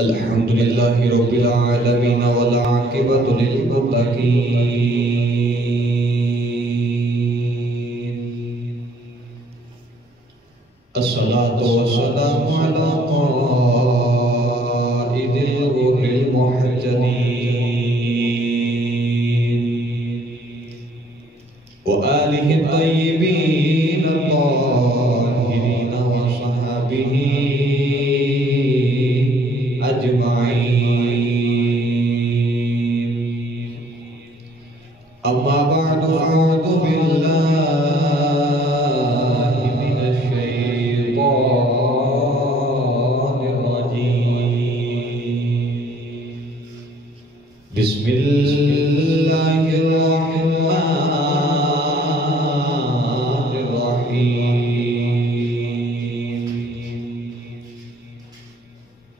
الحمد لله رب العالمين والعاقبة للمتقين الصلاة والسلام على قائد الروح المحجلين وآله الطيبين الطاهرين وصحابه أجمعين أما بعد أعوذ بالله من الشيطان الرجيم بسم الله الرحمن الرحيم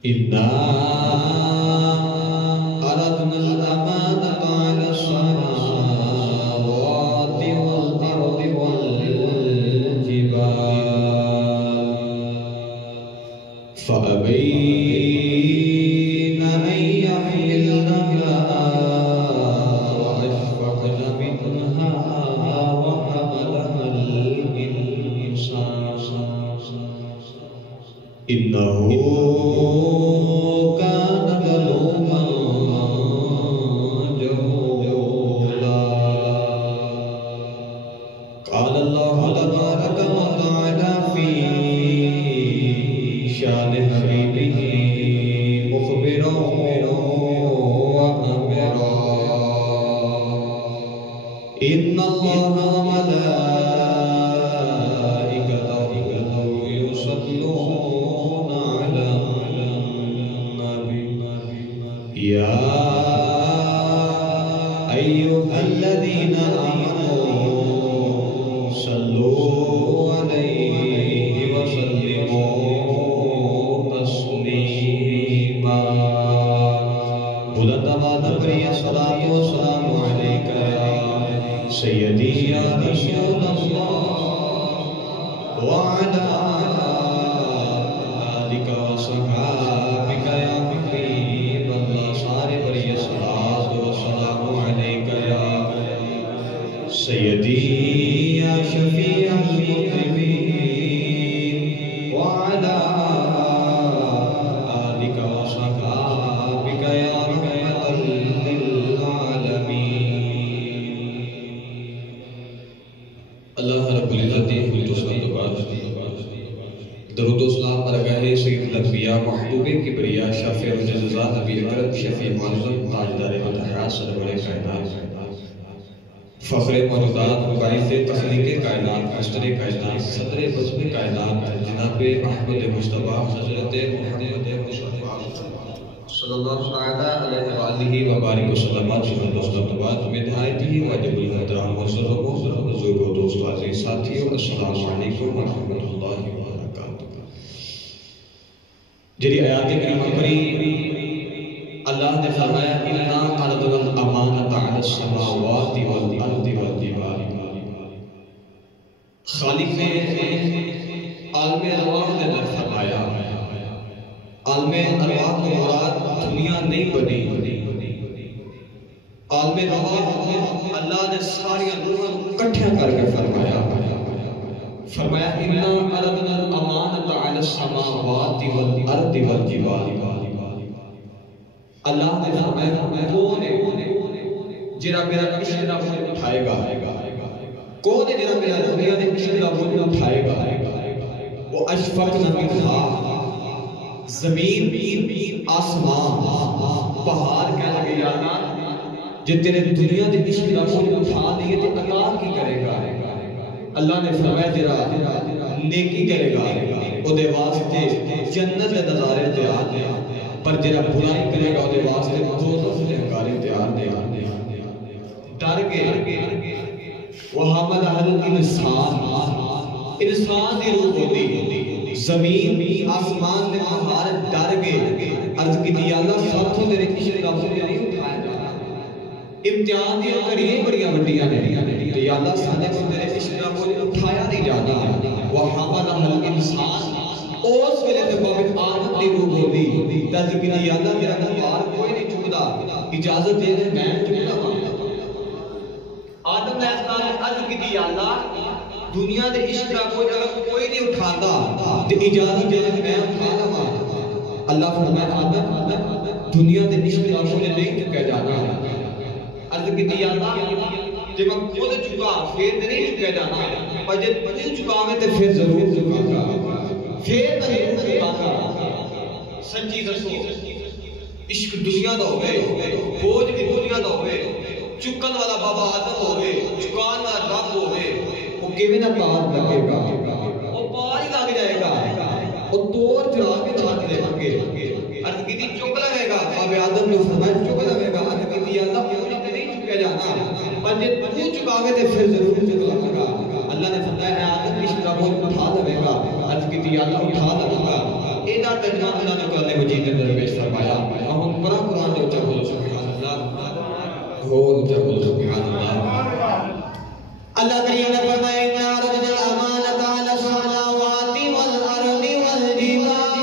إنا أردنا الأمانة على السماوات والأرض والجبال فأبين أن يحملنها وأشفقن منها وحملها الإنسان إنه كان ظلوما جهولا قال الله تبارك وتعالى في شان حبيبه مخبرا وأمرا إن الله وملائكته يصلون على النبي يا أيها الذين آمنوا صلوا عليه وسلموا تسليما بلند آباد بری صلاة والسلام عليك يا سيدي يا رسول الله وعلى آلك وصحابك يا حبيب الله سارے بری صلاة والسلام عليك يا سيدي يا شفيع المذنبين وعلى آلك وصحابك يا رحمة للعالمين اللہ رب العزت درود و سلام برگاہ سید الانبیاء محبوب کبریا شافع الجزات نبی اکرم شفیع معظم تاجدار فتحات سرور کائنات فخر موجودات باعث تخلیق کائنات مشتر کائنات صدر بزم کائنات جناب احمد مصطفیٰ حضرت محمد مصطفیٰ صلی اللہ علیہ وآلہ وبارک وسلم جنہوں دوستوں بعد مدحائیتی واجب الحترام وزرم بزرگ و دوست عزیز ساتھیوں السلام علیکم ورحمۃ اللہ وبرکاتہ جری آیات کریمہ پڑھی اللہ نے فرمایا اِنَّا عَرَضْنَا الْأَمَانَةَ عَلَى السَّمَاوَاتِ وَالْأَرْضِ وَالْجِبَالِ خالق نے عالم ارواح نے فرمایا عالم ارواح کو مراد دنیا نہیں بنی عالم ارواح اللہ نے ساری روحاں اکٹھا کر کے فرمایا اِنَّا عَرَضْنَا الْأَمَانَةَ عَلَى السَّمَاوَاتِ وَالْأَرْضِ وَالْجِبَالِ اللہ نے فرمایا کون ہے جنہا میرا عشق کا بوجھ اٹھائے گا کون ہے جنہا میرا دنیا نے عشق کا بوجھ اٹھائے گا وہ اشفقن منہا زمین آسمان پہاڑ کہہ لگے جانا جن تیرے دنیا نے عشق کا بوجھ اٹھا دیئے تو اللہ کی کرے گا اللہ نے فرمایا تیرا نیکی کرے گا وہ دے واسطے جنت دے نظارے تیار دے پر جنہا بھلائی کرے گا وہ دے واسطے دوزخ دے ہنگارے تیار دے ڈر گئے وَحَمَلَهَا الْإِنسَانِ انسان دی روح ہوتی زمین آسمان نے پہاڑ ڈر گئے عرض کی یا اللہ ساتھوں تیرے عشق کا بوجھ نہیں اٹھایا جانا امتحان دیا کر یہ بڑیاں وڈیاں نے یا اللہ سانے کو تیرے عشق کا بوجھ اٹھایا نہیں جانا وَحَمَلَهَا الْإِنسَانِ اس ویلے تے بابن آدم دی روح ہوندی تے ذکر کی اللہ میرا بھار کوئی نہیں چکدا اجازت دے دے میں چکدا ہاں آدم علیہ السلام نے عرض کی اللہ دنیا دے عشق دا کوئی اگر کوئی نہیں اٹھاندا تے اجازت دے دے میں اٹھا لواں اللہ فرمایا آدم دنیا دے عشق دا کوئی نہیں چکا جانا عرض کی اللہ جب میں خود چکا پھر نہیں چکا جانا پر جب خود چکاویں تے پھر ضرور چکاں گا پھر ضرور چکاں گا سچی دسو عشق دنیا دا ہوئے بوجھ بھی دنیا دا ہوئے چکن والا بابا آدم ہوئے چکان والا رب ہوئے وہ کیویں نہ پار لگے گا وہ پار ہی لگ جائے گا وہ توڑ چلا کے چھٹ دے گے عرض کی چک لگے گا بابے آدم نے فرمایا چک لگے گا عرض کی اللہ پوری تے نہیں چکا جانا پر جب تو چکاوے تے پھر ضرور چکا گا اللہ نے فرمایا اے آدم عشق کا بوجھ اٹھا لے گا عرض کی اللہ اٹھا لے گا ایڈا ترجمہ اللہ نے قرآن مجید کے اندر پیش فرمایا اور ہم قرآن جو چاہو سبحان اللہ ہو جو سبحان اللہ اللہ کریم نے فرمایا ان عرضنا الامانۃ علی السماوات والارض والجبال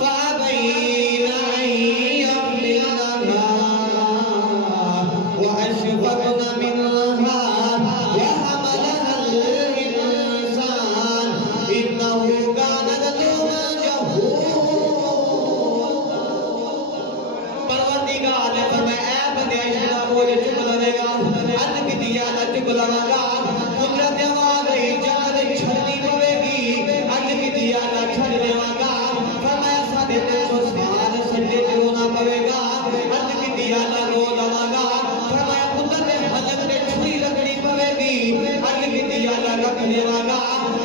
فابین ان یحملنها واشفقن منها وحملها الانسان انه كان ظلوما جهولا پروردگار نے فرمایا اے بندے اشنا بولے چک لے گا عرض کی دیا نہ چک لواں گا قدرت آواز ہی جنت چھڑنی پوے گی عرض کی دیا نہ چھڑ دیواں گا فرمایا ساڈے 300 سال سجدے تے رونا پوے گا عرض کی دیا نہ رو لواں گا فرمایا قدرت حضرت نے چھری رکھنی پوے گی عرض کی دیا نہ رکھ دیواں گا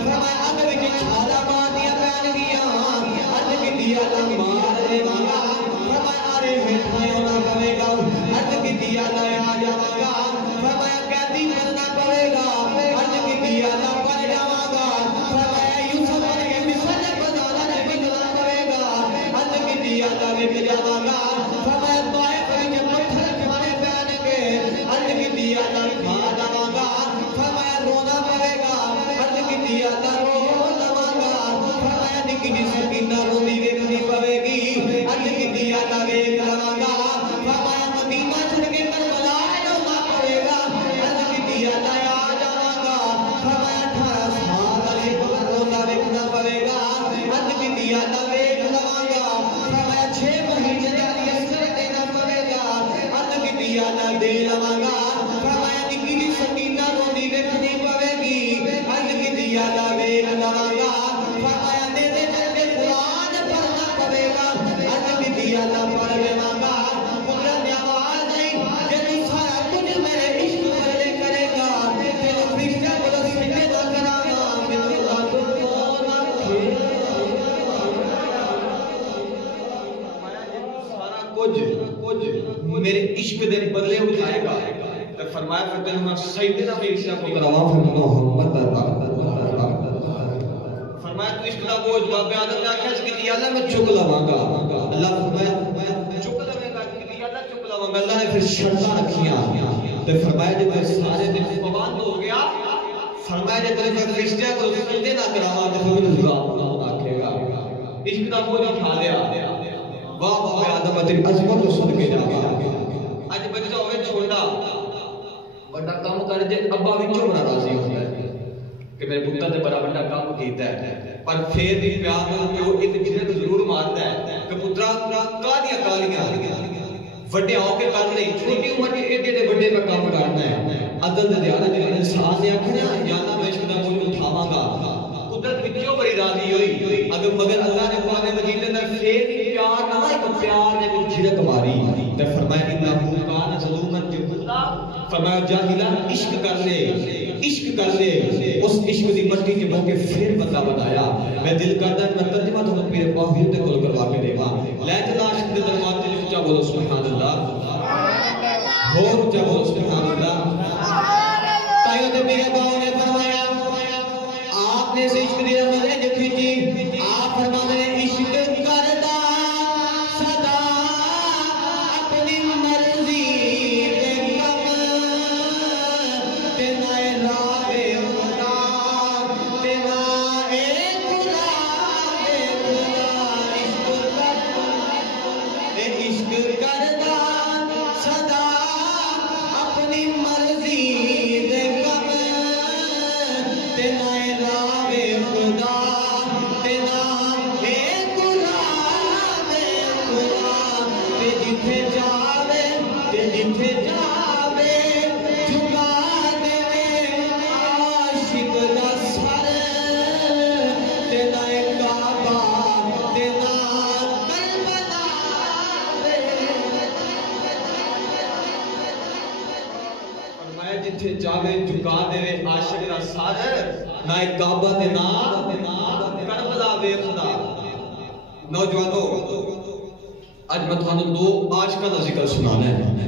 فرمایا اگ وچ چھالا مارنیاں پین گیاں عرض کی دیا نہ مار دیواں گا فرمایا ارے مٹھائیاں نہ پوے گا عرض کی دیا نہ آ جاواں گا فرمایا قیدی بننا پڑے گا عرض کی دیا نہ بن جاواں گا فرمایا یوسف کے مصر بازار میں بننا پڑے گا عرض کی دیا نہ وچ جاواں گا فرمایا طائف وچ پتھر کھانے پین گے عرض کی دیا نہ کھا جاواں گا فرمایا رونا پڑے گا عرض کی دیا نہ رو لواں گا فرمایا نکی جی سکینہ روندی ویکھنی پوے گی عرض کی دیا نہ ویکھ لواں گا فرمایا مدینہ چھڑ کے کربلا جانا پڑے گا عرض کی دیا نہ آ جاواں گا فرمایا 18 سال علی قبر روزہ ویکھنا پڑے گا عرض کی دیا نہ ویکھ لواں گا فرمایا 6 مہینے جاری اثر دینا پڑے گا عرض کی دیا نہ دے لواں گا فرمایا نکی جی سکینہ روندی ویکھنی پوے گی عرض کی دیا نہ ویکھ لواں گا فرمایا دے دے کے قرآن پڑھنا پڑے گا عرض کی دیا نہ پڑھ لواں گا قدرت نے آواز آئی جب سارا کچھ میرے عشق والے کرے گا پھر فرشتہ بولو سجدے نہ کراں میں اللہ کو نہ سارا کچھ میرے عشق دے بدلے اٹھائے گا تو فرمایا پھر تینوں میں سجدے نہ فرشتہ کو کراواں پھر محمد فرمایا تو عشق دا بوجھ بابے آدم نے آکھیا کہ اللہ میں چک لواں گا اللہ فرمایا چک لواں گا کہ اللہ چک لواں گا اللہ نے پھر شرطاں رکھیاں تے فرمایا جب سارے دن پابند ہو گیا فرمایا جب تیرے فرشتیاں کو سجدے نہ کراواں تے پھر ذات آکھے گا عشق دا بوجھ اٹھا لیا واہ بابے آدم تیری عظمت تو سن کے جا اج بچہ ہوے چھوٹا بڑا کام کر جے ابا وچوں بڑا راضی ہوندا ہے کہ میرے پتر نے بڑا بڑا کام کیتا ہے پر پھر بھی پیار نال پیو ایک جھڑک ضرور مارتا ہے کہ پترا کالیاں وڈے ہو کے کر نہیں چھوٹی عمر کے ایڈے بڑے کا کام کرنا ہے عدل دے دیانا جے انسان نے آکھیا یا نہ میں عشق دا بوجھ اٹھاواں گا قدرت وچوں بڑی راضی ہوئی اگر مگر اللہ نے قرآن مجید میں پھر پیار نہ ایک پیار نے ایک جھڑک ماری تے فرمایا انہ کان ظلوما جہولا فرمایا جاہلا عشق کر لے اس عشق دی مٹی کے موقع پھر بندہ بنایا میں دل کردا میں ترجمہ تو میرے پاہیر دے کول کروا کے دیواں لے چلا عشق دے دروازے تے اونچا بولو سبحان اللہ ہو اونچا بولو سبحان اللہ تائیو تے میرے باؤ نے فرمایا آپ نے اس عشق دی رمضان جو کھینچی آپ فرماتے ہیں عشق کردا صدا اپنی مرضی دے کم تے نہ راہ خدا تے نہ جاوے جھکا دے عاشق دا سر نہ کعبہ تے نہ کربلا ویکھدا نوجوانو اج میں تھانوں دو عاشقاں دا ذکر سنانا ہے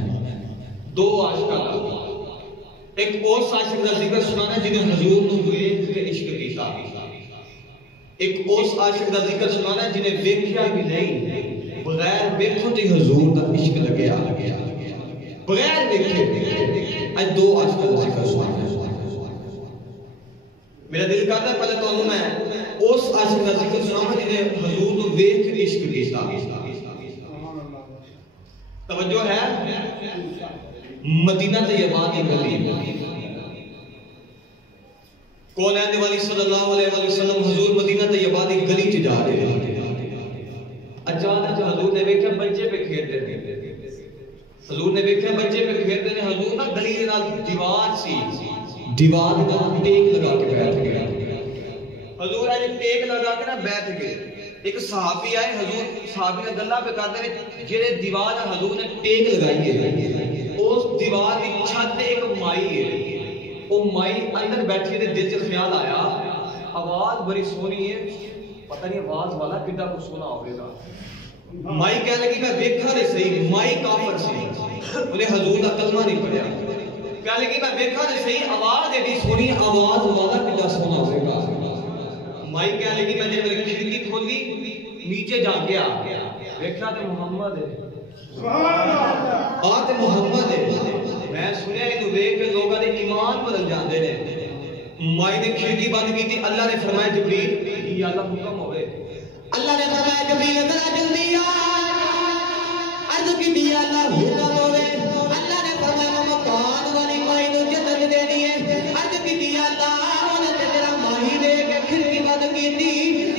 دو عاشقاں دا ایک اس عاشق دا ذکر سنانا ہے جنہیں حضور نو ویکھ کے عشق کیتا ایک اس عاشق دا ذکر سنانا ہے جنہیں ویکھیا بھی نہیں بغیر ویکھوں تے حضور دا عشق لگیا بغیر ویکھے اج دو عاشقاں دا ذکر سنانا ہے میرا دل کرتا ہے پہلے تو میں اس عاشق دا ذکر سنانا جنہیں حضور نو ویکھ کے عشق کیتا توجہ ہے مدینہ طیبہ کی گلی کونین والی صلی اللہ علیہ وسلم حضور مدینہ طیبہ کی گلی چ جا رہے اچانک حضور نے دیکھا بچے پہ کھیلتے تھے حضور نے دیکھا بچے پہ کھیلتے ہیں حضور نا گلی کے نال دیوار سی دیوار کے نال ٹیک لگا کے بیٹھ گئے حضور نے ٹیک لگا کے نا بیٹھ گئے ایک صحابی آئے حضور صحابی نے گلا پہ کرتے ہیں جڑے دیوار حضور نے ٹیک لگائی ہے اس دیوار کی چھت ایک مائی ہے وہ مائی اندر بیٹھی دے دل سے خیال آیا آواز بڑی سونی ہے پتہ نہیں آواز والا کڈا کو سونا ہوگا مائی کہنے لگی میں دیکھا نہیں صحیح مائی کافر سی انہیں حضور کا کلمہ نہیں پڑھیا کہنے لگی میں دیکھا نہیں صحیح آواز ایڈی سونی آواز والا کڈا سونا ہوگا مائی کہنے لگی میں جب میری کھڑکی کھولی نیچے جا گیا دیکھا تو محمد ہے آت محمد ہے میں سنیا کہ تو دیکھ کے لوگوں نے ایمان بدل جاندے نے مائی نے کھڑکی بند کی تھی اللہ نے فرمایا جبریل یہ اللہ حکم ہوئے اللہ نے فرمایا جبریل ذرا جلدی آ عرض کی بھی اللہ حکم ہوئے اللہ نے فرمایا مکان والی مائی کو جنت دینی ہے عرض کی بھی اللہ انہوں نے تیرا ماہی دے کے کھڑکی بند کی تھی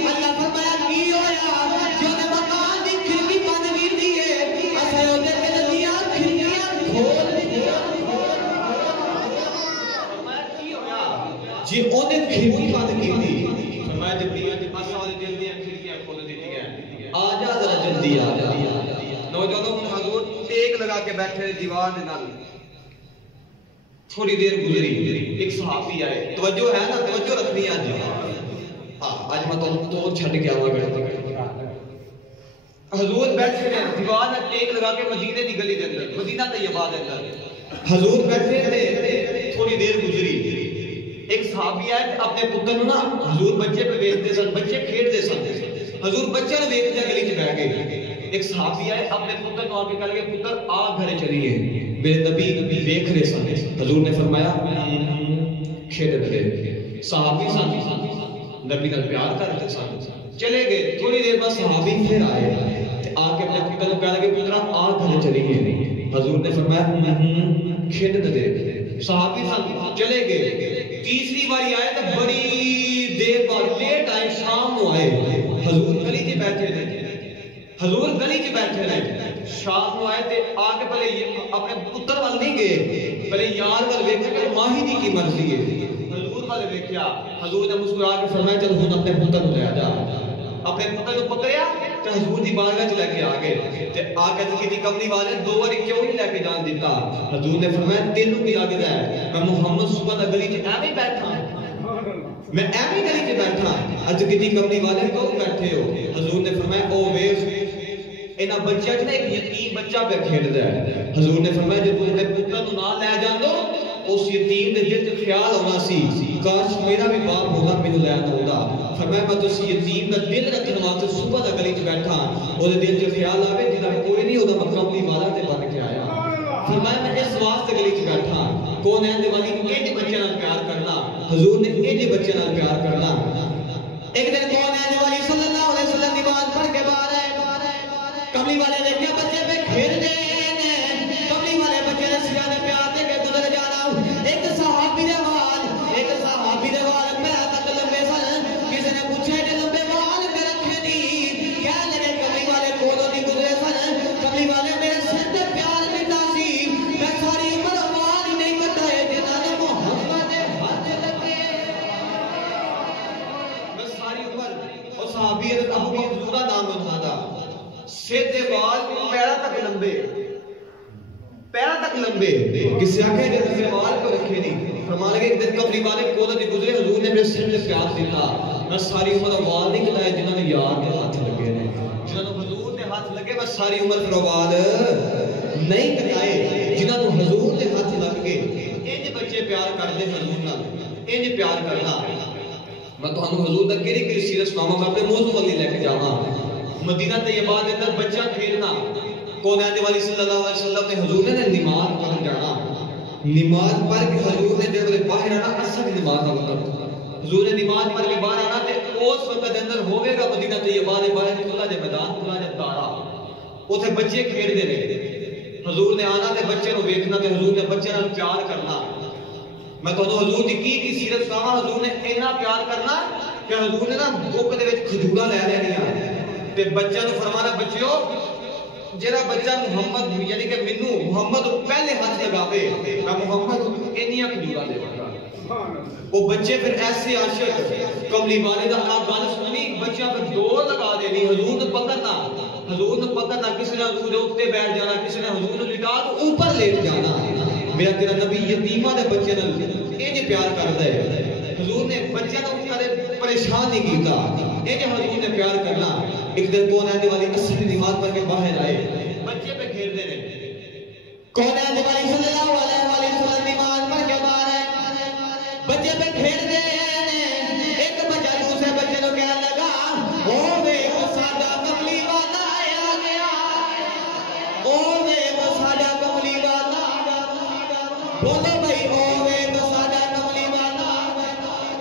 اللہ فرمایا کی ہویا جو نے مکان دی کھڑکی بند کی تھی ہے اسے ہو دے کے دیا کھڑکیاں کھول دیا فرمایا کی ہویا جی انہیں کھڑکی بند کی تھی فرمایا جبریل اسا والے جلدی کھڑکیاں کھول دی ہیں آجا ذرا جلدی آجا نوجوانوں حضور ٹیک لگا کے بیٹھے دیوار دے نال تھوڑی دیر گزری ایک صحابی آئے توجہ ہے نا توجہ رکھنی آج آج میں تو چھڑ کے آوا گیا حضور بیٹھے ہیں دیوار میں ٹیک لگا کے مدینے دی گلی دے اندر مدینہ طیبہ دے اندر حضور بیٹھے تھے تھوڑی دیر گزری ایک صحابی آئے اپنے پتر نا حضور بچے پہ ویکھتے سن بچے کھیلتے سن حضور بچے نے ویکھ دیا گلی چ بیٹھ گئے ایک صحابی آئے اپنے پتر کو آ کے کہہ لگے پتر آ گھر چلیے میرے نبی ویکھ رہے سن حضور نے فرمایا کھیل دے صحابی سن نبی کا پیار کرتے سن چلے گئے تھوڑی دیر بعد صحابی پھر آئے آ کے اپنے پتر کو کہہ لگے پتر آ گھر چلیے حضور نے فرمایا کھیل دے صحابی سن چلے گئے تیسری باری آئے تو بڑی دیر بعد لیٹ آئے شام کو آئے حضور گلی کے بیٹھے رہے حضور گلی کے بیٹھے رہے شام کو آئے تھے آگے پہلے اپنے پتر وال نہیں گئے پہلے یار وال دیکھا کہ ماہی دی کی مرضی ہے حضور والے دیکھا حضور نے مسکرا کے فرمایا چل ہن اپنے پتر کو لے جا اپنے پتر کو پکڑیا تے حضور دی بارگاہ چ لے کے آ گئے تے آ کے کسی کملی والے دو بار کیوں نہیں لے کے جان دیتا حضور نے فرمایا تینوں کی لگدا ہے میں محمد صبح دا گلی چ ایویں بیٹھا میں ایویں گلی چ بیٹھا اج کسی کملی والے کو بیٹھے ہو حضور نے فرمایا او ویکھ اینا بچہ نا ایک یتیم بچہ پہ کھیلدا ہے حضور نے فرمایا جب تم نے پتر نو نہ لے جاندو اس یتیم دے دل تے خیال ہونا سی کاش میرا بھی باپ ہونا مینوں لے آندا فرمایا میں تو اس یتیم دا دل رکھن واسطے صبح دا گلی چ بیٹھا او دے دل تے خیال آوے جدا کوئی نہیں ہودا مقامی والا تے بن کے آیا فرمایا میں اس واسطے گلی چ بیٹھا کون ہے دے والی ایڈے بچے نال پیار کرنا حضور نے ایڈے بچے نال پیار کرنا ایک دن کون ہے دے والی صلی اللہ علیہ وسلم نماز پڑھ کے باہر آئے کملی والے دیکھے بچے پہ کھیل دے کملی والے بچے نے سیاہ نے پیار دے کے گزر جانا ایک صحابی دے وال پیرا تک لمبے سن کسی نے پوچھے کہ لمبے وال پہ رکھے نہیں کہہ لگے کملی والے کولوں نہیں گزرے سن کملی والے میرے سر تے پیار ملتا سی میں ساری عمر وال ہی نہیں کٹائے جنہاں نے محمد دے ہاتھ لگے میں ساری عمر اور صحابی ابو محذورہ نام انہاں دا سیدھے بال پیرا تک لمبے کسی آکھے جیسے بال کو رکھے نہیں فرمانے لگے ایک دن کملی والے کولے دی گزرے حضور نے میرے سر سے پیار دیتا میں ساری عمر وال نہیں کٹائے جنہوں نے یار کے ہاتھ لگے نے جنہوں نے حضور نے ہاتھ لگے میں ساری عمر پھر وال نہیں کٹائے جنہوں نے حضور نے ہاتھ لگ گئے انج بچے پیار کرتے حضور نال انج پیار کرنا میں تو حضور دا کیڑی کیڑی سیرت سناواں میں اپنے موضوع والی لے کے جاواں مدینہ طیبہ دے اندر بچہ کھیلنا کونین والی صلی اللہ علیہ وسلم نے حضور نے نماز پڑھن جانا نماز پڑھ کے حضور نے جب باہر آنا اصل نماز کا وقت حضور نے نماز پڑھ کے باہر آنا تے اس وقت دے اندر ہوے گا مدینہ طیبہ دے باہر کھلا جے میدان کھلا جے تارا اوتھے بچے کھیڈ دے نے حضور نے آنا تے بچے نو ویکھنا تے حضور نے بچے نال پیار کرنا میں تو حضور دی کی سیرت سناواں حضور نے اتنا پیار کرنا کہ حضور نے نا بک دے وچ کھجوراں لے لینیاں تے بچے نو فرمانا بچیو جڑا بچہ محمد یعنی کہ مینوں محمد پہلے ہاتھ لگاوے میں محمد انیاں کھجوراں دے ونگا وہ بچے پھر ایسے عاشق کملی والے دا گل سننی بچہ پھر دوڑ لگا دینی حضور نے پکڑنا کسی نے حضور دے اوپر بیٹھ جانا کسی نے حضور نو لٹا کے اوپر لیٹ جانا میرا تیرا نبی یتیماں دے بچے نال انج پیار کردا ہے حضور نے بچے نو کدے پریشان نہیں کیتا انج حضور نے پیار کرنا ایک دن کونین والی اصل نماز پڑھ کے باہر آئے بچے پہ کھیلتے ہیں کونین والی صلی اللہ علیہ وسلم نماز پڑھ کے باہر آئے بچے پہ کھیلتے ہیں ایک بچہ دوسرے بچے کو کہنے لگا او وے او ساڈا کملی والا آ گیا او وے او ساڈا کملی والا بولو بھائی او وے او ساڈا کملی والا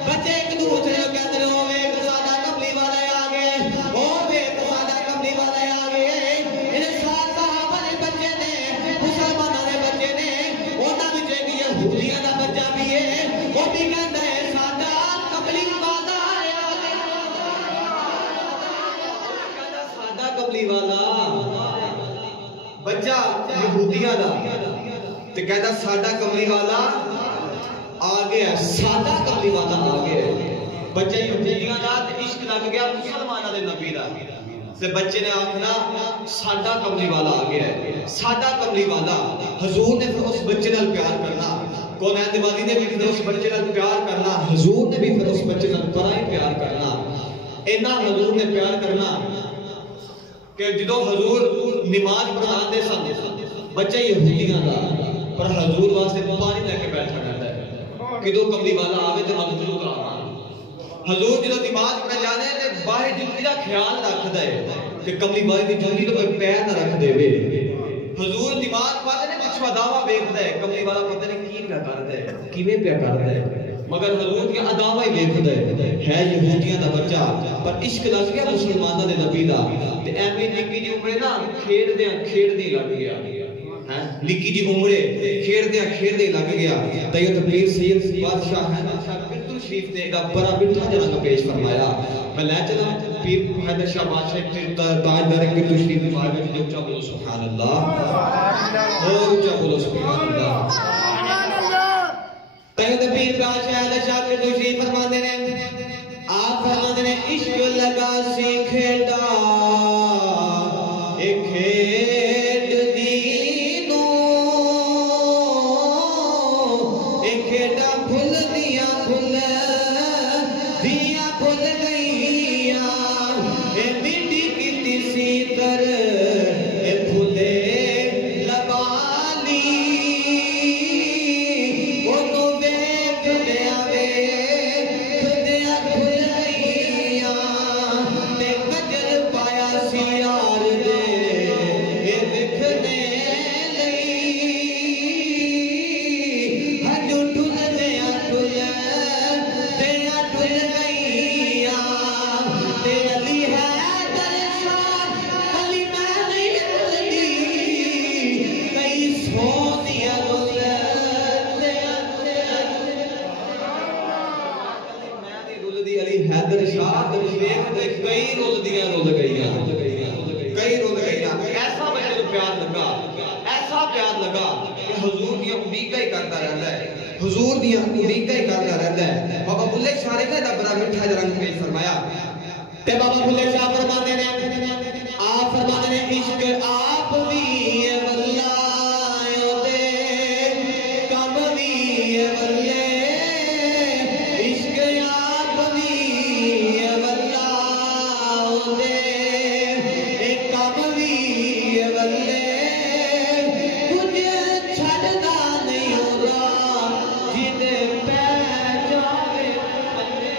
بچے ایک دوسرے کو کہتے ہیں او وے او ساڈا کملی والا آ گیا او وے او ساڈا کملی والا آ گیا ان سات صحابہ نے بچے نے مسلمانوں نے بچے نے انہاں وچ ایک یہودیاں دا بچہ بھی ہے وہ بھی کہندا ہے ساڈا کملی والا آ گیا کہندا ساڈا کملی والا بچہ یہودیاں دا تے کہندا ساڈا کملی والا آ گیا ساڈا کملی والا آ گیا بچہ یہودیاں دا تے عشق لگ گیا مسلماناں دے نبی دا تے بچے نے آکھنا ساڈا کملی والا آ گیا ہے ساڈا کملی والا حضور نے پھر اس بچے نال پیار کرنا کونین والی نے بھی پھر اس بچے نال پیار کرنا حضور نے بھی پھر اس بچے نال بڑا ہی پیار کرنا اینا حضور نے پیار کرنا کہ جدو حضور نماز پڑھاندے سن بچہ یہودیاں دا پر حضور واسطے پانی لے کے بیٹھا رہتا ہے کدو کملی والا آوے تے مغفور کرانا حضور جدو نماز پڑھ جانے تے باہر جوتی دا خیال رکھدا ہے کہ کملی والے دی جوتی تے کوئی پیر نہ رکھ دے وے حضور نماز پڑھدے نے پچھوا داوا ویکھدا ہے کملی والا پتہ نہیں کی پیا کردا ہے کیویں پیا کردا ہے مگر حضور کی اداواں ہی ویکھدا ہے یہودیاں دا بچہ پر عشق لگ گیا مسلماناں دے نبی دا تے ایویں نکی جی عمرے نا کھیڈدے لگ گیا نکی جی عمرے کھیڈدے لگ گیا تیو پیر سید بادشاہ ہے نا بلکل شریف نے ایک بڑا میٹھا جنگ پیش فرمایا میں لے چلا پیر حیدر شاہ بادشاہ تاجدار بلکل شریف نے بارے میں اونچا بولو سبحان اللہ اونچا بولو سبحان اللہ تیو پیر بادشاہ حیدر شاہ بلکل شریف فرماندے نے آپ فرماندے نے عشق لگا سی کھیڈا ایک کھیڈ دی نو ایک کھیڈا بھول دیا بھول گئیاں اے میٹی کتی سی کر اے بھولے لبالی انہوں بیک دیا وے دیا بھول گئیاں تے کجل پایا سی یار دے اے وکھنے لئی ہجو ٹھل دیا ٹھل گئیاں تے علی حیدر شاہ علی میں نہیں رلدی کئی سونیا رل علی حیدر شاہ کئی رل گئیاں ایسا بچے کو پیار لگا کہ حضور دیا امیدہ ہی کرتا رہتا ہے حضور دیا امیدہ ہی کرتا رہتا ہے بابا بلے شاہ نے ایڈا بڑا میٹھا رنگ پیش فرمایا تے بابا بلے شاہ فرماتے نے آپ فرماتے نے عشق آپ بھی واللہ دے کم بھی واللہ دے ایک کام بھی بلے کچھ چھڑدا نہیں ہوگا جدے پہ جاوے بلے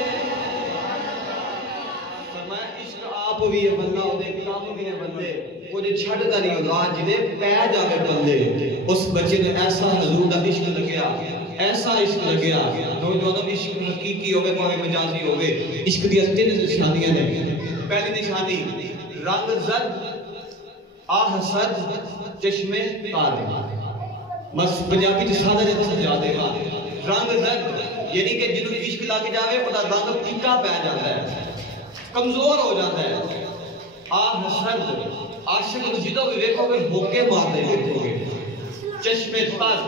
فرمایا عشق آپ بھی ہے بندہ دے کام بھی ہے بندے کچھ چھڑدا نہیں ہوگا جدے پہ جاوے بلے اس بچے نے ایسا حضور دا عشق لگیا ایسا عشق لگیا نوجوانوں عشق حقیقی ہوگے پاوے مجازی ہوگے عشق دی تین نشانیاں نے پہلی نشانی رنگ زرد آہ سرد چشمے تارے بس پنجابی جو سادہ جب سمجھا دے گا رنگ زرد یعنی کہ جنہوں عشق لگ جاوے وہ رنگ پھیکا پہ جاتا ہے کمزور ہو جاتا ہے آہ سرد عاشق جدوں بھی دیکھو گے بھوکے مارتے دیکھو گے چشمے تار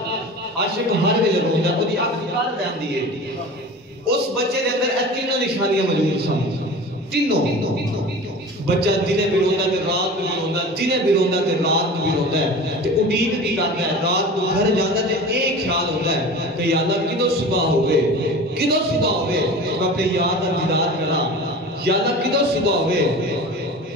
عاشق ہر ویلے روندا ہے اودی اکھ کر دیندی ہے اس بچے دے اندر تینوں نشانیاں موجود سن تینوں بچہ دنے بھی روندا تے رات بھی روندا دنے بھی روندا تے رات بھی روندا ہے تے امید کی کردا ہے رات کو گھر جاندا تے ایک خیال ہوندا ہے کہ یا اللہ کدوں صبح ہوے میں اپنے یار دا دیدار کراں یا اللہ کدوں صبح ہوے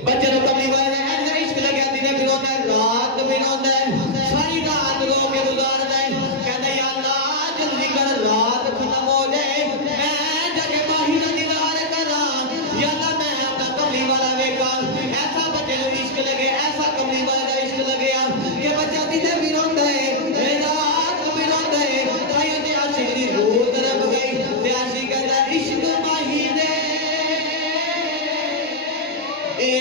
بچے نوں کملی والے نے ایسا عشق لگیا دنے بھی روندا ہے رات بھی روندا ہے ساری رات رو کے گزاردا ہے کہندا یا اللہ جلدی کر رات ختم ہو جائے میں جگہ ماہی دا دیدار کراں یا اللہ میں اپنا کملی والا ویکھاں ایسا بچے نوں عشق لگے ایسا کملی والا دا عشق لگیا کہ بچہ دنے بھی روندا ہے رات بھی روندا ہے تائیں تے عاشق دی روح طرف گئی تے عاشق کہندا عشق ماہی دے اے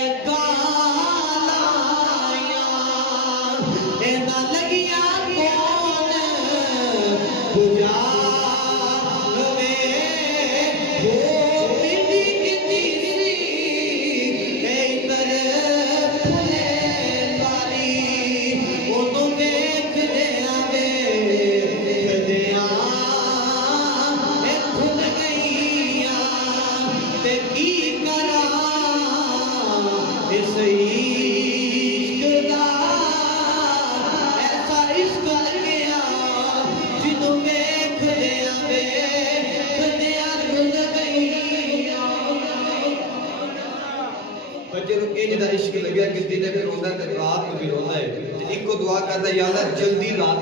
عشق لگیا کہ دن بھی روندا تے رات بھی روندا ہے ایک کو دعا کردا یا اللہ جلدی رات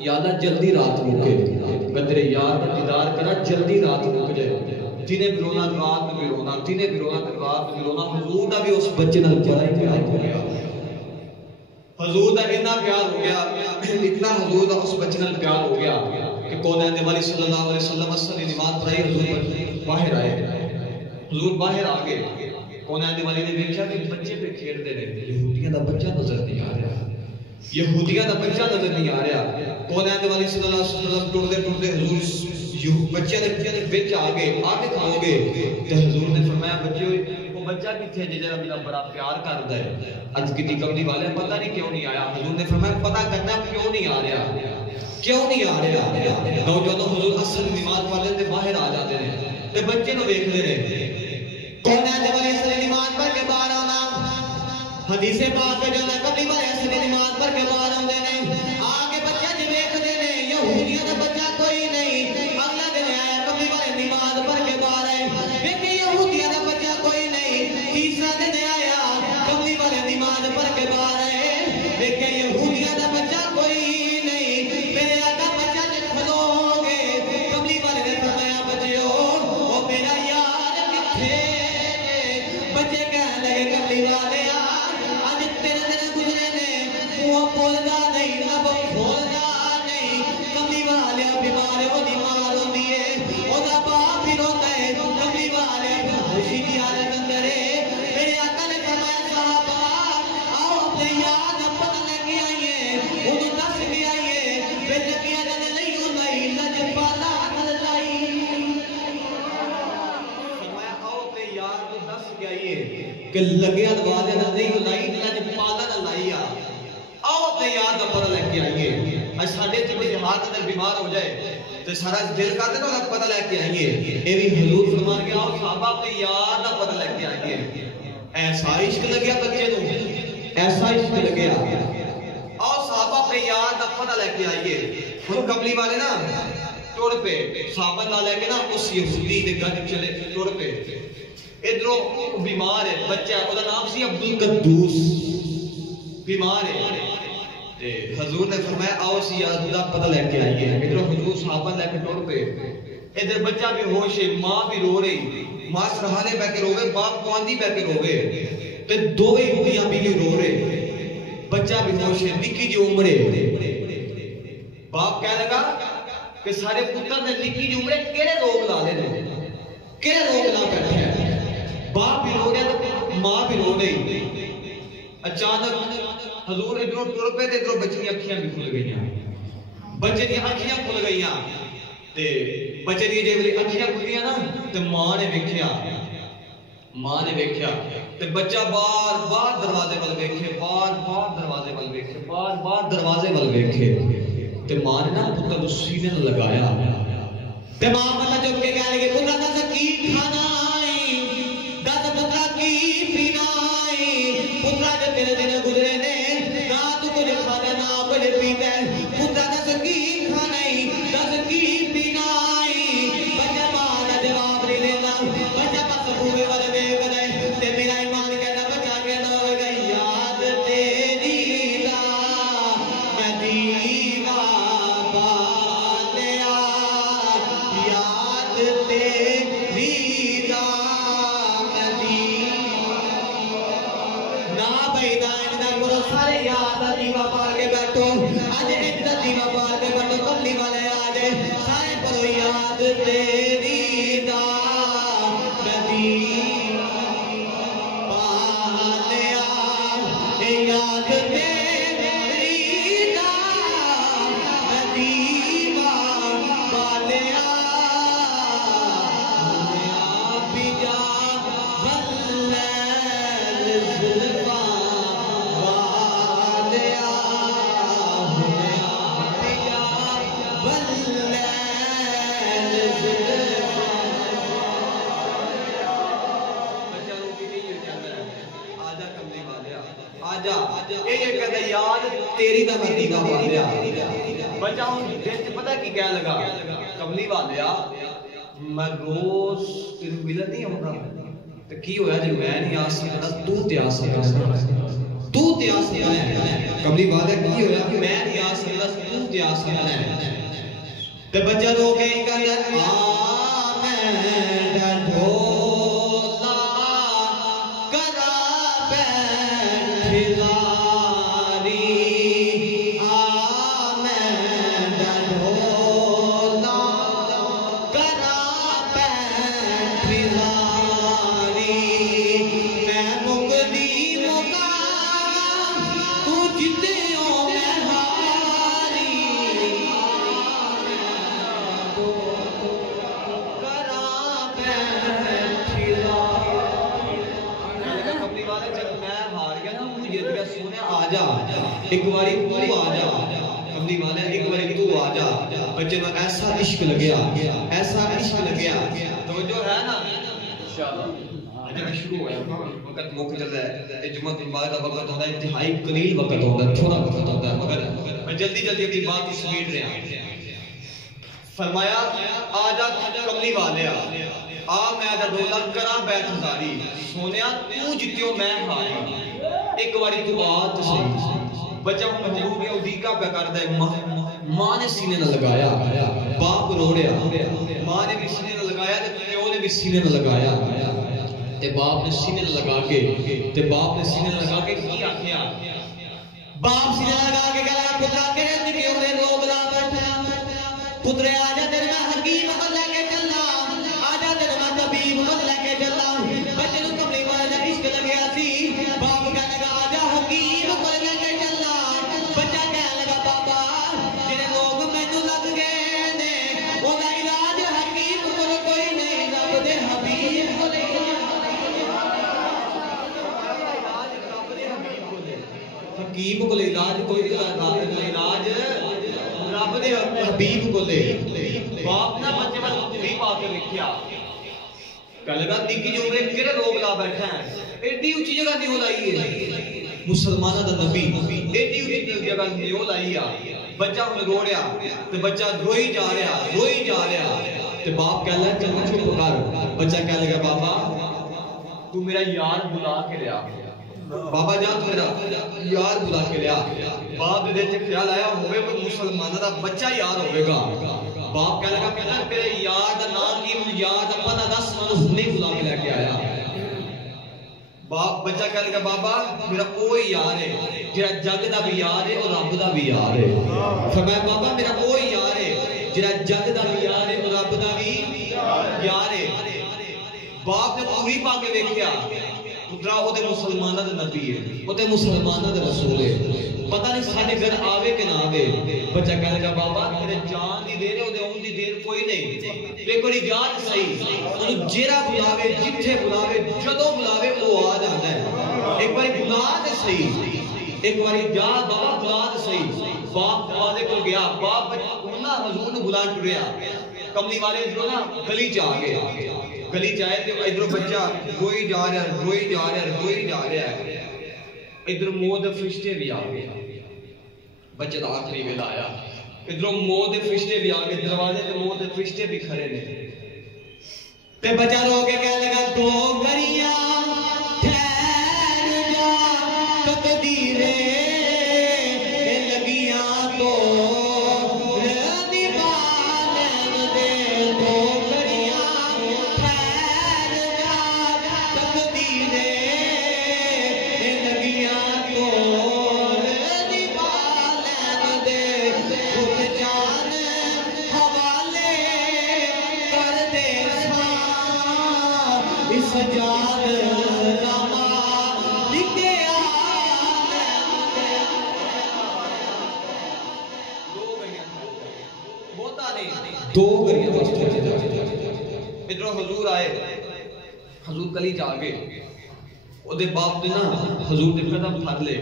یا اللہ جلدی رات مکے میں تیرے یار کا دیدار کرا جلدی رات مک جائے دن بھی رونا رات بھی رونا دن بھی رونا تے رات بھی رونا حضور دا بھی اس بچے نال بڑا ہی پیار ہو گیا حضور دا اتنا پیار ہو گیا اتنا حضور دا اس بچے نال پیار ہو گیا کہ کونین دے والی صلی اللہ علیہ وسلم اصلی نماز پڑھائی حضور باہر آئے حضور باہر آ گئے کونین دی والی نے دیکھا کہ بچے پہ کھیل دے رہے یہودیاں دا بچہ نظر نہیں آ رہا یہودیاں دا بچہ نظر نہیں آ رہا کونین دی والی صلی اللہ علیہ وسلم ٹردے ٹردے حضور بچے نے وچ آ گئے کھلو گئے تے حضور نے فرمایا بچے وہ بچہ کتھے جے جڑا میرا بڑا پیار کردا ہے اج کتی کملی والے پتہ نہیں کیوں نہیں آیا حضور نے فرمایا پتہ کرنا کیوں نہیں آ رہا نوجوانوں حضور اصل نماز پڑھنے تے باہر آ جاتے ہیں تے بچے نو ویکھدے نے کونین دے والے اصل نماز پڑھ کے باہر آنا حدیث پاک جو ہے کبھی والے اصل نماز پڑھ کے باہر آندے نے آگے بچہ جی ویکھدے نے یہودیاں دا بچہ کوئی نہیں اگلا دن آیا کبھی والے نماز پڑھ کے باہر آئے ویکھے یہودیاں دا بچہ کوئی نہیں تیسرا دن آیا کبھی والے نماز پڑھ کے باہر آئے ویکھے یہودیاں دا بچہ کوئی نہیں میرے آقا بچہ جب کھلو گے کبھی والے نے فرمایا بچیو او میرا یار کتھے بچے کہنے لگے کبھی والے آج تیرے دن گزرے نے وہ بولنا نہیں اب کھولنا نہیں کبھی والے بیمار وہ بیمار ہوتی ہے وہ دا باپ ہی روتا ہے کبھی والے خوشی کی حالت اندر ہے میرے آقا نے فرمایا صحابہ آؤ اپنے یاد پتہ لے کے آئیے انہوں دس کے آئیے بے لگیا جانے نہیں ہوئی لج پالا نہ لائی فرمایا آؤ اپنے یاد کو دس کے آئیے کہ لگیا دوالے نہ نہیں لائی لج پالا نہ لائی آؤ اپنے یاد کا پتہ لے کے آئیے آج ساڑھے تھے مجھے ہاتھ اندر بیمار ہو جائے تو سارا دل کا دے نا پتہ لے کے آئیے اے بھی حضور فرمان کے آؤ صحابہ اپنے یاد کا پتہ لے کے آئیے ایسا عشق لگیا بچے نو ایسا عشق لگیا آؤ صحابہ اپنے یاد کا پتہ لے کے آئیے ہم قبلی والے نا ٹوڑ پہ صحابہ نہ لے کے نا اس یہودی دے گھر چلے ٹوڑ پہ ادھروں بیمار ہے بچہ، اس کا نام سی عبدالقدوس، بیمار ہے، تے حضور نے فرمایا آؤ سی دا پتہ لے کے آئیے، ادھروں حضور صحابہ لے کے ٹر پے، ادھر بچہ بھی ہوش ہے، ماں بھی رو رہی، ماں سرحانے بہ کے روے، باپ کوندی بہ کے روے، تے دو ہی کڑیاں بھی رو رہے، بچہ بھی ہوش ہے، نکی جی عمر ہے، باپ کہہ لگا کہ سارے پتر نے نکی جی عمر ہے کیڑے روگ لا لے، کیڑے روگ لا بیٹھے ہیں، باپ بھی رو گیا ماں بھی رو رہی، اچانک حضور ادھروں ٹر پے تے ادھروں بچے دی اکھیاں بھی کھل گئیاں، بچے دی اکھیاں کھل گئیاں، تے بچے دی جے اکھیاں کھلیاں نا تے ماں نے ویکھیا تے بچہ بار بار دروازے ول ویکھے، بار بار دروازے ول ویکھے، بار بار دروازے ول ویکھے، تے ماں نے نا پتر کو سینے نال لگایا، تے ماں پتہ چپ کے کہہ لگی پتر دا کی کھانا آئی، دس پترا کی پینا آئی، پترا جو تیرے دن گزرے نے نہ تو کچھ کھانا نہ کچھ پیتا ہے، پترا دس کی کھانا آئی، دس کی پینا آئی، بچہ ماں دا جواب نہیں دینا، بچہ بس ہوئے والے دیکھ رہے، تے میرا ایمان کہنا بچہ کہنا ہوگا یاد تیری دا میں دیوا بالیا، یاد تیری دا میں دیوا، نا بھائی نا کرو سارے یاد دا دیوا پا کے بیٹھو، آج ایک دا دیوا پا کے بیٹھو، کملی والے آج سارے کرو یاد تیری دا میں دیوا بالیا، یاد تیری دا میں دیوا بالیا، بھی جا بلل زلفا والیا، بھی جا بلل زلفا، بچہ رو کے نہیں جاتا ہے، آجا کملی والیا آجا، یہ کہتا یاد تیری دا میں دیوا والیا، بچہ ہوں دل سے پتہ کی کہہ لگا کملی والیا میں روز تیرے ملن نہیں آؤں گا، تو کی ہویا جی میں نہیں آ سکتا تو تے آ سکتا، تو تے آ سکتا ہے، کملی والیا کی ہویا کہ میں نہیں آ سکتا تو تے آ سکتا ہے، تے بچہ رو کے کہتا آمین ڈھولا کرا بیٹھ زاری، آمین ڈھولا کرا بیٹھ زاری، میں مقدی مقام تو جتیوں میں ہاری، کرا بیٹھ زاری، کملی والے جب میں ہار گیا نا مجھے یہ کیا سونے آجا ایک باری تو آجا، کملی والے ایک باری تو آجا، بچے میں ایسا عشق لگیا، ایسا عشق لگیا، توجہ ہے نا انشاءاللہ، آج میں شروع ہوا وقت موقع چل رہا ہے، جمعہ دن بعد وقت ہوتا ہے، انتہائی قلیل وقت ہوتا ہے، تھوڑا وقت ہوتا ہے، مگر میں جلدی جلدی اپنی بات کی سمیٹ رہا، فرمایا آجا کملی والے آ میں دا ڈولا کرا بیٹھ زاری، سونیا تو جتیوں میں ہاری، ایک باری تو آت صحیح، بچہ ہوں حضور نے ادیقہ پہ کر دے، ماں نے سینے نہ لگایا، باپ رو رہا، ماں نے بھی سینے نہ لگایا، پیو نے بھی سینے نہ لگایا، تے باپ نے سینے نہ لگا کے، تے باپ نے سینے نہ لگا کے کی آکھیا، باپ سینے لگا کے کہا پترا کے نکیوں نے روگ لا بیٹھا، پترے آجا تیرے میں حکیم خود لے کے چلا، آجا تیرے میں طبیب خود لے کے چلا، بچے نو کملی والا عشق لگیا سی، باپ کہنے لگا آجا حکیم خود لے کے چلا، بچہ کہنے لگا بابا جنہیں لوگ میں نو لگ گئے نے، وہ دا علاج حکیم خود کوئی نہیں، رب دے حبیب خود حکیم کو علاج کوئی علاج رب دے حبیب کو لے، باپ نہ بچے میں حبیب آ کے لکھیا، کہنے لگا نکی جو میں کہڑے لوگ لا بیٹھا ہے، ایڈی اونچی جگہ نہیں لائی ہے، مسلمانہ دا نبی ایڈی اونچی جگہ نہیں لائی ہے، بچہ ہمیں رو رہا، تو بچہ روئی جا رہا، تے باپ کہہ لگا چلنا چپ کر، بچہ کہہ لگا بابا تو میرا یار بلا کے لیا بابا جان، تو میرا یار بلا کے لیا. باپ دے دل خیال آیا ہوئے کوئی مسلمانہ دا بچہ یار ہوئے گا. باپ کہنے لگا کہنا میرے یار دا نام کی یار دا پتہ دس منو نہیں بلا کے لے کے آیا. باپ بچہ کہنے لگا بابا میرا کوئی یار ہے جڑا جگ دا بھی یار ہے اور رب دا بھی یار ہے. فرمایا بابا میرا کوئی یار ہے جڑا جگ دا بھی یار ہے اور رب دا بھی یار ہے. باپ نے پوری پا کے دیکھیا پترا وہ دے مسلمانہ دے نبی ہے، وہ دے مسلمانہ دے رسول ہے، پتہ نہیں ساڑھے گھر آوے کے نہ آوے. بچہ کہنے لگا بابا میرے جان دی دیر ہے وہ دے اون دی دیر کوئی نہیں. ایک بڑی جان صحیح انہوں جیرا بلاوے جتھے بلاوے جدو بلاوے وہ آ جاتا ہے. ایک بڑی بلا دے صحیح، ایک بڑی جان بابا بلا دے صحیح. باپ دروازے کو گیا، باپ انہاں حضور نے بلا ٹریا. کملی والے جو نا گلی چاہ گئے، گلی چاہے تو ادھر بچہ روئی جا رہا ہے، روئی جا رہا ہے، روئی جا رہا ہے. ادھر موت فرشتے بھی آ گئے، بچہ دا آخری ویلا آیا. ادھر موت فرشتے بھی آ گئے، دروازے تے موت فرشتے بھی کھڑے نے. تے بچہ رو کے کہنے لگا دو گھڑیاں ٹھہر جا تقدیریں لگیاں تو حضور آئے. حضور کلی جا گئے، او دے باپ نے نا حضور دے قدم پھڑ لے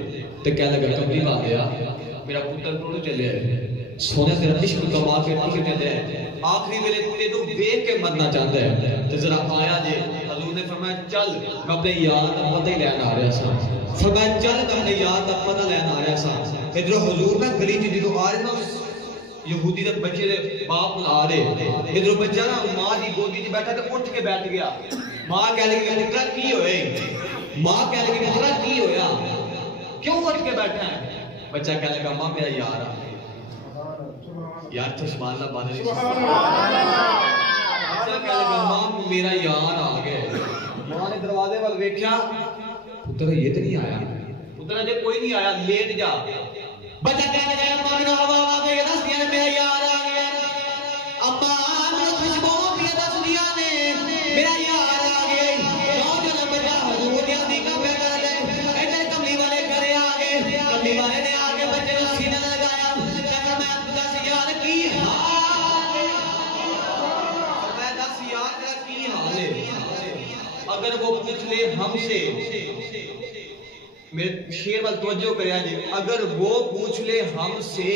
تے کہنے لگا کبھی آ گیا میرا پتر ٹوڑ چلے ہے سونے تیرا عشق کما کے ٹھیک کہتے ہیں آخری ویلے تے تو دیکھ کے مرنا چاہتا ہے تے ذرا آیا جے. حضور نے فرمایا چل میں اپنے یار دا پتہ ہی لینا آ رہا سا. فرمایا چل میں اپنے یار دا پتہ لینا آ رہا سا. ادھر حضور نا گلی چ جدوں آ رہے نا یہودی دے بچے دے باپ آ رہے. ادھر بچہ نا ماں دی گودی چ بیٹھا تے اٹھ کے بیٹھ گیا. ماں کہہ لگی پترا کی ہوئے؟ ماں کہہ لگی پترا کی ہویا؟ کیوں اٹھ کے بیٹھا ہے؟ بچہ کہہ لگا ماں میرا یار آ گیا. یار تو سبحان اللہ بات نہیں. بچہ کہہ لگا ماں میرا یار آ گیا. ماں نے دروازے وال ویکھیا پتر یہ تے نہیں آیا. پتر اجے کوئی نہیں آیا، لیٹ جا. بچہ کہنے لگا ماں نے ہوا آ گئی دس دیا میرا یار آ گیا. اما نے خوشبو بھی دس دیا نے میرا یار آ گیا. نوجوان بچہ حضور دی دیکھا پہ کر لے. ادھر کملی والے گھر آ گئے. کملی والے نے آ کے بچے کو سینے لگایا. کہا میں دس یار کی حال ہے؟ میں دس یار تیرا کی حال ہے؟ اگر وہ پوچھ لے ہم سے، میرے شیر وال توجہ کریا جی، اگر وہ پوچھ لے ہم سے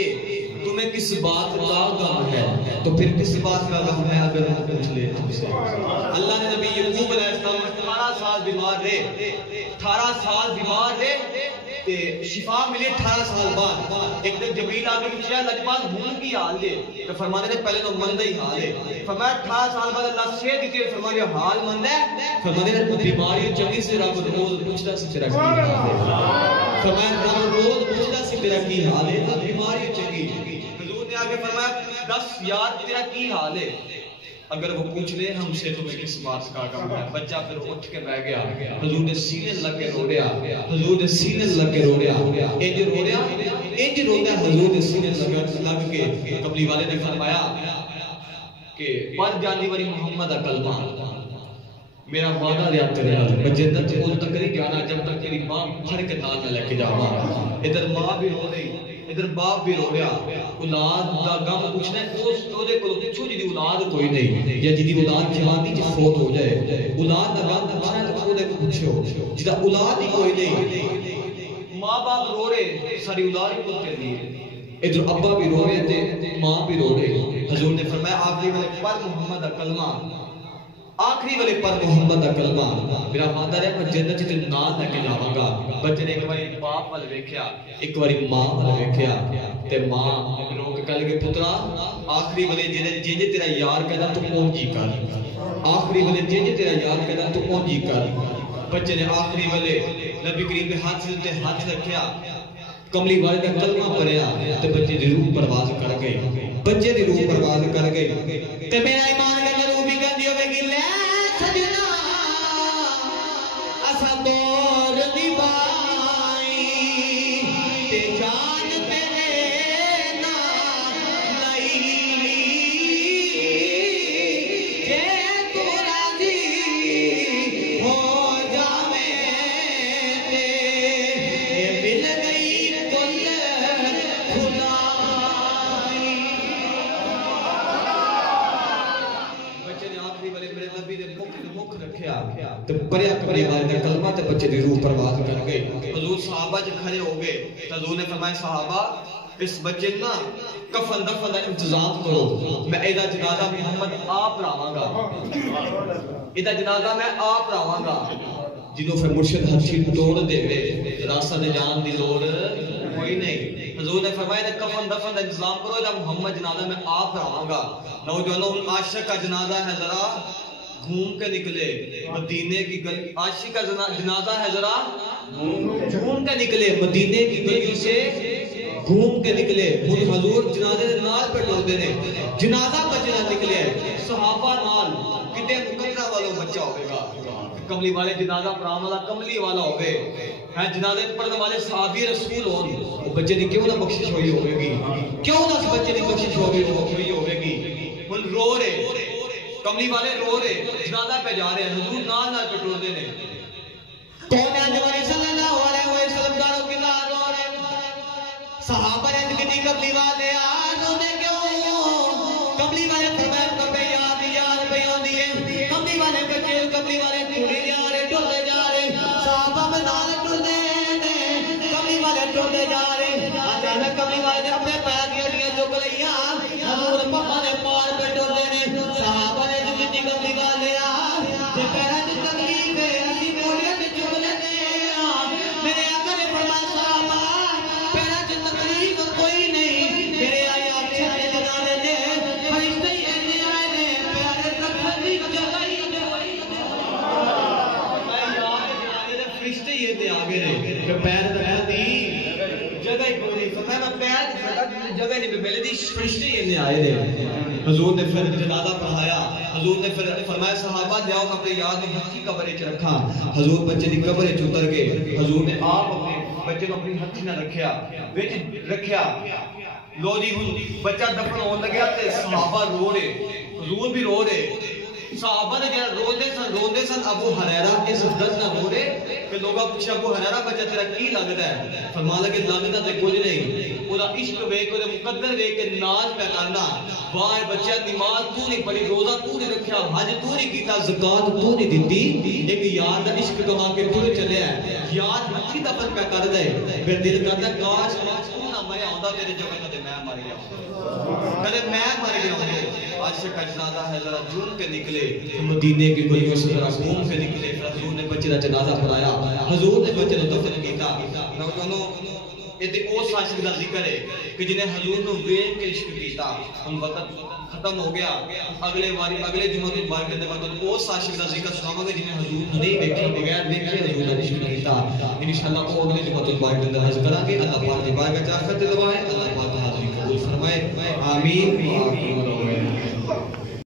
تمہیں کس بات کا غم ہے تو پھر کس بات کا غم ہے اگر وہ پوچھ لے ہم سے. اللہ نے نبی یعقوب علیہ السلام 18 سال بیمار رہے، 18 سال بیمار رہے تے شفا ملی 18 سال بعد. ایک دن جبریل آ کے پوچھا لجپال ہوں کی حال ہے تو فرمانے نے پہلے تو مندہ ہی حال ہے. فرمایا 18 سال بعد اللہ سے دیتے ہیں. فرمایا حال مند ہے. فرمانے نے بیماری چنگی سے رب روز پوچھتا سے تیرا کی حال ہے. فرمایا روز پوچھتا سے تیرا کی حال ہے تو بیماری چنگی. حضور نے آگے فرمایا 10 یار تیرا کی حال ہے اگر وہ پوچھ لے ہم سے تمہیں کس بات کا غم ہے. بچہ پھر اٹھ کے بیٹھ گیا. حضور نے سینے لگ کے رو رہا. حضور نے سینے لگ کے رو رہا. انج رو رہا انج روتا. حضور نے سینے لگ کے کملی والے نے فرمایا کہ پڑھ جانے والی محمد کا کلمہ میرا وعدہ لیا تیرے نال میں جنت اول تک نہیں جانا جب تک تیری ماں پھڑ کے نال نہ لے کے جاواں. ادھر ماں بھی رو رہی ادھر باپ بھی رو رہا. اولاد دا غم پوچھنا اس دے کولوں پوچھو جدی اولاد کوئی نہیں یا جدی اولاد جوانی چ فوت ہو جائے. اولاد دا غم پوچھنا تو دے پوچھو جدا اولاد ہی کوئی نہیں. ماں باپ رو رہے ساری اولاد ہی پوچھ رہی ہے. ادھر ابا بھی رو رہے تے ماں بھی رو رہے. حضور نے فرمایا آخری والے پر محمد دا کلمہ آخری والے پر محمد دا کلمہ میرا وعدہ ہے میں جنت تے نال لے کے جاواں گا. بچے نے ایک بار باپ ول ویکھیا ایک بار ماں ول ویکھیا تے ماں رو کے کہہ لگی پترا آخری والے جے تیرا یار کہدا تو پہنچ جی کر. آخری والے جے تیرا یار کہدا تو پہنچ جی کر. بچے نے آخری والے نبی کریم کے ہاتھ سے ہاتھ رکھیا کملی والے کا کلمہ پڑھیا تے بچے دی روح پرواز کر گئی بچے دی روح پرواز کر گئی تے میرا ایمان کا روح بھی گندی ہوے گی لے سجنا اسا دور دی بائی تے جان تیرے نا لئی جے تو راضی ہو جاوے تے مل گئی کل خدائی بچے نے آخری والے میرے نبی نے مکھ رکھیا تے پریا کملی والے کا کلمہ تے بچے دی روح پرواز کر گئی حضور صحابہ جب کھڑے ہو گئے تو حضور نے فرمایا صحابہ اس بچے نا کفن دفن کا انتظام کرو میں ایدہ جنازہ محمد آپ رہاں گا ایدہ جنازہ میں آپ رہاں گا جنہوں پھر مرشد ہرشی توڑ دے وے راستہ دے جان دی لوڑ کوئی نہیں حضور نے فرمایا کفن دفن کا انتظام کرو ایدہ محمد جنازہ میں آپ رہاں گا نوجوانوں عاشق کا جنازہ ہے ذرا گھوم کے نکلے مدینے کی گلی عاشق کا جنازہ ہے ذرا گھوم کے نکلے مدینے کی گلی سے گھوم کے نکلے حضور جنازے نال پہ ٹور دینے جنازہ بچنا نکلے صحابہ نال کتے مقدرہ والوں بچہ ہوئے گا کملی والے جنازہ پرام والا کملی والا ہوئے جنازے پڑھنے والے صحابی رسول ہوں وہ بچے دی کیوں نہ بخشش ہوئی ہوئے گی کیوں نہ بچے دی بخشش ہوئی ہوئے گی ان رو رہے کملی والے رو رہے جنازہ پہ جا رہے ہیں حضور نال نال پہ ٹور دینے کون ہے جوانی صلی اللہ علیہ وسلم داروں کے نال رو رہے صحابہ نے کتنی کملی والے آنوں دے کیوں کملی والے فرمائے کو پہ یاد بیان دیئے کملی والے بچے کملی والے ٹوڑے جا رہے ٹوڑے جا رہے صحابہ میں نال ٹوڑ دے کملی والے ٹوڑے جا رہے اچانک کملی والے نے اپنے پیر کی ہڈیاں چک لیا حضور پاپا نے پار پہ ٹوڑ دینے صحابہ نے کتنی کملی والے جے پہرہ دی تکلیف ہے اسی موڑے تے چک لینے میرے آقا نے فرمایا صحابہ پہرہ دی تکلیف کوئی نہیں میرے آیا اچھا نے جنانے دے فرشتے ہی ایسے آئے نے پیارے تکلیف دی جگہ ہی فرشتے ہی ایسے آگے نے کہ پیر دکھا دی جگہ ہی کوئی نہیں فرمایا میں پیر جگہ نہیں پہ پہلے دی فرشتے ہی ایسے آئے نے حضور نے پھر جنازہ پڑھایا حضور نے پھر فرمایا صحابہ جاؤ اپنے یاد میں ہتھی قبرے چ رکھا حضور بچے دی قبرے چ اتر گئے حضور نے آپ اپنے بچے کو اپنی ہتھی نہ رکھیا وچ رکھیا لو جی بچہ دفن ہون لگیا تے صحابہ رو رہے حضور بھی رو رہے صحابہ نے جہاں روندے سن ابو حریرہ اس درد نہ رو رہے کہ لوگا پوچھا ابو حریرہ بچہ تیرا کی لگتا ہے فرمانے لگے لگتا تے کچھ نہیں اولا عشق ویک اولا مقدر ویک کے ناز پہ کرنا واہ بچہ نماز تو نہیں پڑھی روزہ تو نہیں رکھیا حج تو نہیں کیتا زکات تو نہیں دیتی ایک یار دا عشق کما کے تو چلے ہے یار ہتھی دفن پہ کر دے پھر دل کرتا کاش تو نہ مریا ہوندا تیرے جگہ تے میں مر گیا کدے میں مر گیا ہوں عاشق کا جنازہ ہے ذرا جھوم کے نکلے مدینے کی گلیوں سے ذرا گھوم کے نکلے حضور نے بچے کا جنازہ پڑھایا حضور نے بچے کو دفن کیتا نوجوانوں یہ اس عاشق کا ذکر ہے کہ جنہیں حضور نے ویکھ کے عشق کیتا ہم وقت ختم ہو گیا اگلے جمعہ کے بار کے بعد اس عاشق کا ذکر سناواں گے جنہیں حضور نہیں ویکھے بغیر ویکھے حضور نے عشق کیتا انشاءاللہ کو اگلے جمعہ کے بار کے اندر حج کریں گے اللہ پاک دی بارگاہ میں چاہت دعائیں اللہ پاک حاضری قبول فرمائے آمین